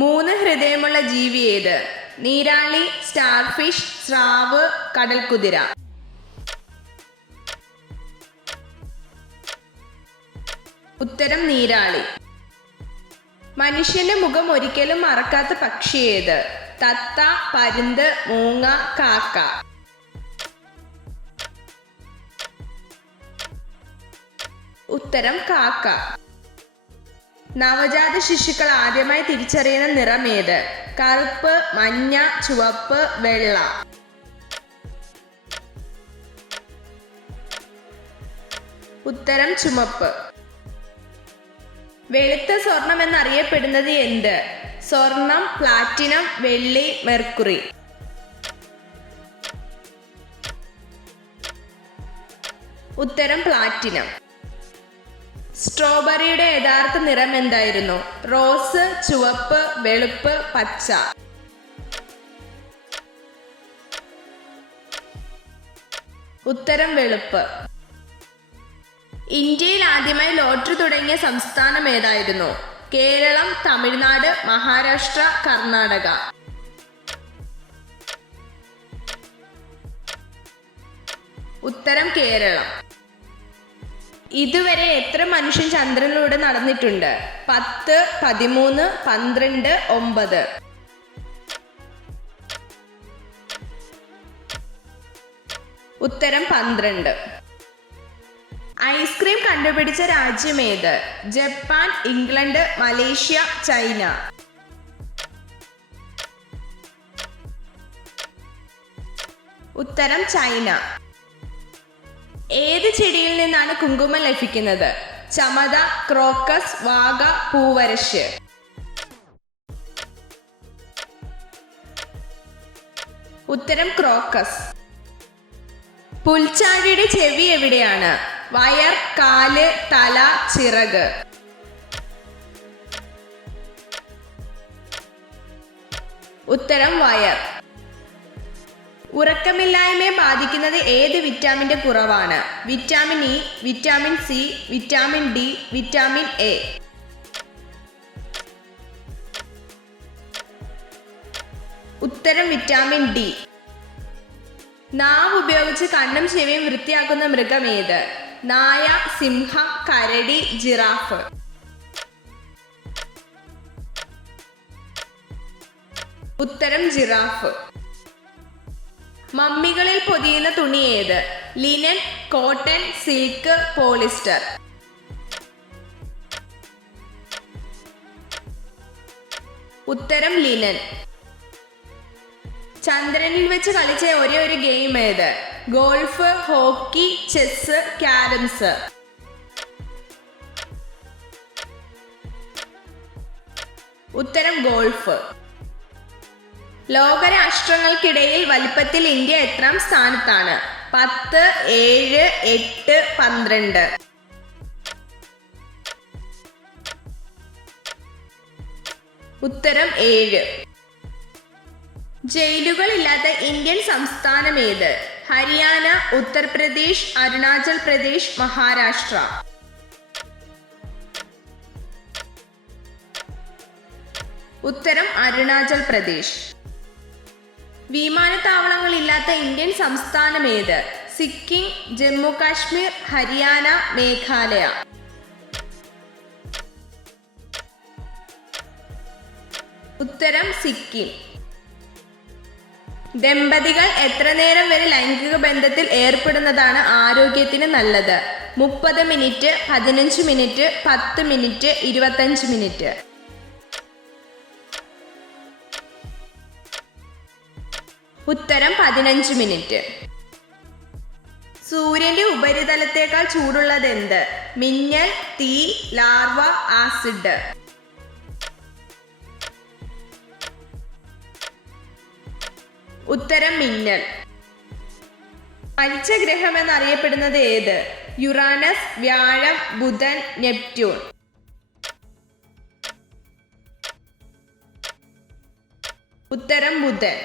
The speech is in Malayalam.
3 ഹൃദയമുള്ള ജീവി ഏത്? നീരാളി, സ്റ്റാർഫിഷ്, സ്രാവ്, കടൽക്കുതിര. ഉത്തരം നീരാളി. മനുഷ്യന്റെ മുഖം ഒരിക്കലും മറക്കാത്ത പക്ഷി ഏത്? തത്ത, പരുന്ത്, മൂങ്ങ, കാക്ക. ഉത്തരം കാക്ക. നവജാത ശിശുക്കൾ ആദ്യമായി തിരിച്ചറിയുന്ന നിറം ഏത്? കറുപ്പ്, മഞ്ഞ, ചുവപ്പ്, വെള്ള. ഉത്തരം ചുമപ്പ്. വെളുത്ത സ്വർണം എന്നറിയപ്പെടുന്നത് എന്ത്? സ്വർണം, പ്ലാറ്റിനം, വെള്ളി, മെർക്കുറി. ഉത്തരം പ്ലാറ്റിനം. സ്ട്രോബെറിയുടെ യഥാർത്ഥ നിറം എന്തായിരുന്നു? റോസ്, ചുവപ്പ്, വെളുപ്പ്, പച്ച. ഉത്തരം വെളുപ്പ്. ഇന്ത്യയിൽ ആദ്യമായി ലോട്ടറി തുടങ്ങിയ സംസ്ഥാനം ഏതായിരുന്നു? കേരളം, തമിഴ്നാട്, മഹാരാഷ്ട്ര, കർണാടക. ഉത്തരം കേരളം. ഇതുവരെ എത്ര മനുഷ്യൻ ചന്ദ്രനിലൂടെ നടന്നിട്ടുണ്ട്? 10, 13, 12, 9. ഉത്തരം 12. ഐസ്ക്രീം കണ്ടുപിടിച്ച രാജ്യം ഏത്? Japan, England, Malaysia, China. ഉത്തരം ചൈന. ഏത് ചെടിയിൽ നിന്നാണ് കുങ്കുമം ലഭിക്കുന്നത്? ചമത, ക്രോക്കസ്, വാഗ, പൂവരശ്. ഉത്തരം ക്രോക്കസ്. പുൽച്ചാടിയുടെ ചെവി എവിടെയാണ്? വയർ, കാല്, തല, ചിറക്. ഉത്തരം വയർ. ഉറക്കമില്ലായ്മയെ ബാധിക്കുന്നത് ഏത് വിറ്റാമിന്റെ കുറവാണ്? Vitamin E, vitamin C, vitamin D, vitamin A. ഉത്തരം വിറ്റാമിൻ ഡി. നാവ് ഉപയോഗിച്ച് കണ്ണും ചെവിയും വൃത്തിയാക്കുന്ന മൃഗം ഏത്? നായ, സിംഹം, കരടി, ജിറാഫ്. ഉത്തരം ജിറാഫ്. മമ്മികളിൽ പൊതിയുന്ന തുണി ഏത്? Linen, cotton, silk, polyester. ഉത്തരം ലിനൻ. ചന്ദ്രനിൽ വെച്ച് കളിച്ച ഒരേ ഒരു ഗെയിം ഏത്? Golf, hockey, chess, carroms. ഉത്തരം ഗോൾഫ്. ലോകരാഷ്ട്രങ്ങൾക്കിടയിൽ വലിപ്പത്തിൽ ഇന്ത്യ എത്രാം സ്ഥാനത്താണ്? 10, 7, 8, 12. ഉത്തരം 7. ജയിലുകൾ ഇല്ലാത്ത ഇന്ത്യൻ സംസ്ഥാനം ഏത്? ഹരിയാന, ഉത്തർപ്രദേശ്, അരുണാചൽ പ്രദേശ്, മഹാരാഷ്ട്ര. ഉത്തരം അരുണാചൽ പ്രദേശ്. വിമാനത്താവളങ്ങൾ ഇല്ലാത്ത ഇന്ത്യൻ സംസ്ഥാനം ഏത്? സിക്കിം, ജമ്മു കാശ്മീർ, ഹരിയാന, മേഘാലയ. ഉത്തരം സിക്കിം. ദമ്പതികൾ എത്ര നേരം വരെ ലൈംഗിക ബന്ധത്തിൽ ഏർപ്പെടുന്നതാണ് ആരോഗ്യത്തിന് നല്ലത്? 30 മിനിറ്റ്, 15 മിനിറ്റ്, 10 മിനിറ്റ്, 25 മിനിറ്റ്. ഉത്തരം 15 മിനിറ്റ്. സൂര്യന്റെ ഉപരിതലത്തേക്കാൾ ചൂടുള്ളത് എന്ത്? മിന്നൽ, തീ, ലാർവ, ആസിഡ്. ഉത്തരം മിന്നൽ. മരിച്ച ഗ്രഹം എന്നറിയപ്പെടുന്നത് ഏത്? യുറാനസ്, വ്യാഴം, ബുധൻ, നെപ്റ്റ്യൂൺ. ഉത്തരം ബുധൻ.